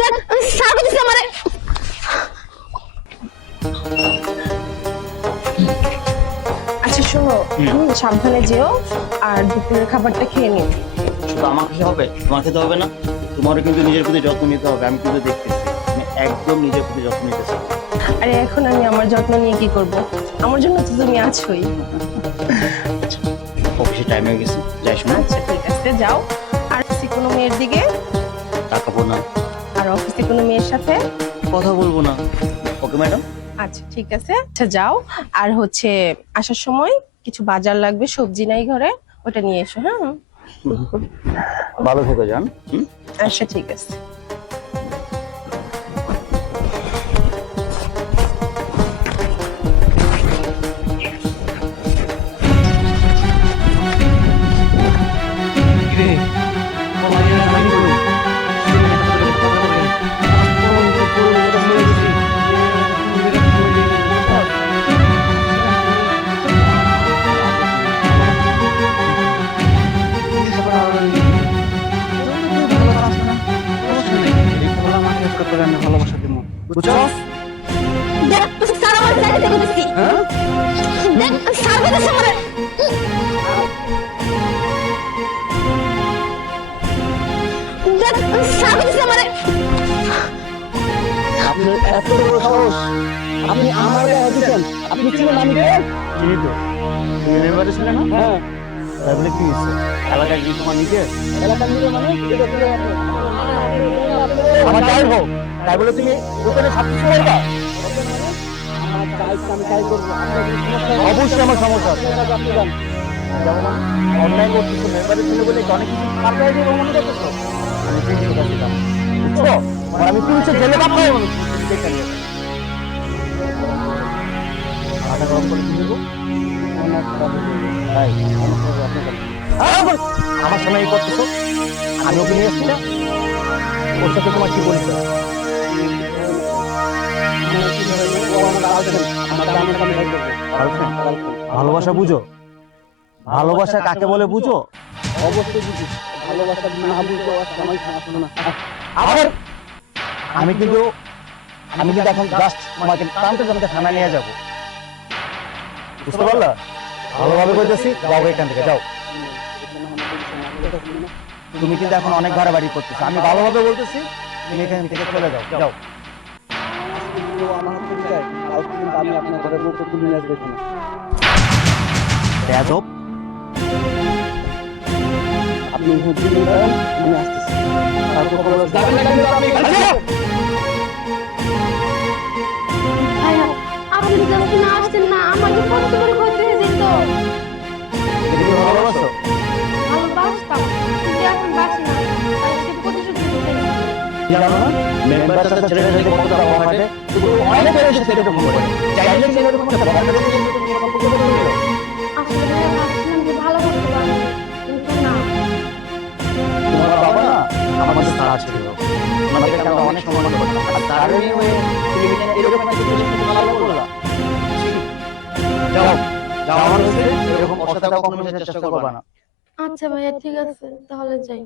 দেখ স্যার বলছে আমারে। আচ্ছা শোনো, সাবধানে যেও আর দুপুরের খাবারটা খেয়ে নিও। শুধু আমাকে হবে, তোমার খেতে হবে না? তোমারও কিন্তু নিজের প্রতি যত্ন নিতে হবে, আমি কিন্তু দেখতেছি তুমি একদম নিজের প্রতি যত্ন নিতেছো। আরে এখন আমি আমার যত্ন নিয়ে কি করব? আমার জন্য তো তুমি আছোই। আচ্ছা, অফিসে টাইম হয়ে গেছে, যাই শোনো। আচ্ছা ঠিক আছে, যাও। আর কোনো মেয়ের দিকে তাকাবো না, আর অফিসে কোনো মেয়ের সাথে কথা বলবো না। Okay madam. আচ্ছা ঠিক আছে, আচ্ছা যাও। আর আসার সময় কিছু বাজার লাগবে, সবজি নাই ঘরে, ওটা নিয়ে এসো। হ্যাঁ ভালো থেকো জান। আচ্ছা ঠিক আছে। ভালোবাসা দিব বুঝছো? দেখ স্যার আমার চাইতে দেখতেছি। দেখ স্যার বলছে আমারে। দেখ স্যার বলছে আমারে। আপনি এত বড় সাহস, আপনি আমার গায়ে দিচ্ছেন? আপনি ছিলেন আমি কে? চিনি তো, তুমি মেম্বারে ছিলে না? হ্যাঁ, তাই বলে কি হয়েছে? এলাকায় কি তোমার নিজে? এলাকার নিজে মানে এটা ছিল আমার যাই হোক, তাই বলে তুমি দোকানে সব কিছু করবা? আমার চাইছে, আমি চাই করবো। অবশ্যই আমার সমস্যা আছে। আপনি জান যেমন অন্যায় করতেছো, মেম্বারে ছিল বলে কি অনেক কিছু খারাপ হয়ে যাবে মনে করতেছো? আমি প্রিন্সিপাল ছিলাম, বুঝছো? আর আমি প্রিন্সের জেলে পাঠাই দেখে নিয়ে মাথা গরম করে কি দেবো? তাই আমার সময় এই করতেছো, আমি ওকে নিয়ে এসছি না, ওর সাথে তোমার কি পরিচয়? ভালোবাসা বুঝো? ভালোবাসা কাকে বলে বুঝো? অবশ্যই বুঝি, ভালোবাসা না বুঝতে আমার সমস্যা না। আবার আমি কিন্তু এখন জাস্ট তোমাকে টানতে টানতে থানা নিয়ে যাবো, বুঝতে পারলা? ভালোভাবে বলতেছি, যাও এখান থেকে যাও। তুমি কিন্তু এখন অনেক বাড়াবাড়ি করতেছো, আমি ভালোভাবে বলতেছি, তুমি এখান থেকে চলে যাও, যাও। আমার হাতে চাই, কাউকে কিন্তু আমি আপনার ঘরের মুখে তুলে নিয়ে আসবো এখানে। বেয়াদব। আপনি দিন দেন, আমি আসতেছি। তারপর খবর আছে। যাবেন না কিন্তু আপনি এখানে থেকে। ভাইয়া আপনি যদি না আসতেন না, আমাকে কষ্ট করে করতে যেত। তুমি কি ভালোবাসো? ভালোবাসতাম, কিন্তু এখন বাসি না। তাই সে প্রতিশোধ নিতে চাই। জানো না মেম্বার সাথে ছেলেদের সাথে কতটা ভাব হাঁটে, তুমি অনেক বেশি সেটা মনে করে চাইলে কি এরকম একটা ভাব হাঁটে তুমি সম্পর্ক করে দিলো? আসলে ভাইয়া ভাবছিলাম যে ভালো করতে পারবো, কিন্তু না। তোমার বাবা না আমাদের তারা ছিল, আমাদেরকে আমরা অনেক সম্মান করতাম, আর তার হয়ে তুমি এরকম একটা জিনিস ভালো করলা? যাও যাও, আমার হচ্ছে এরকম অসততা কখনো চেষ্টা করবা না। আচ্ছা ভাইয়া ঠিক আছে, তাহলে যাই।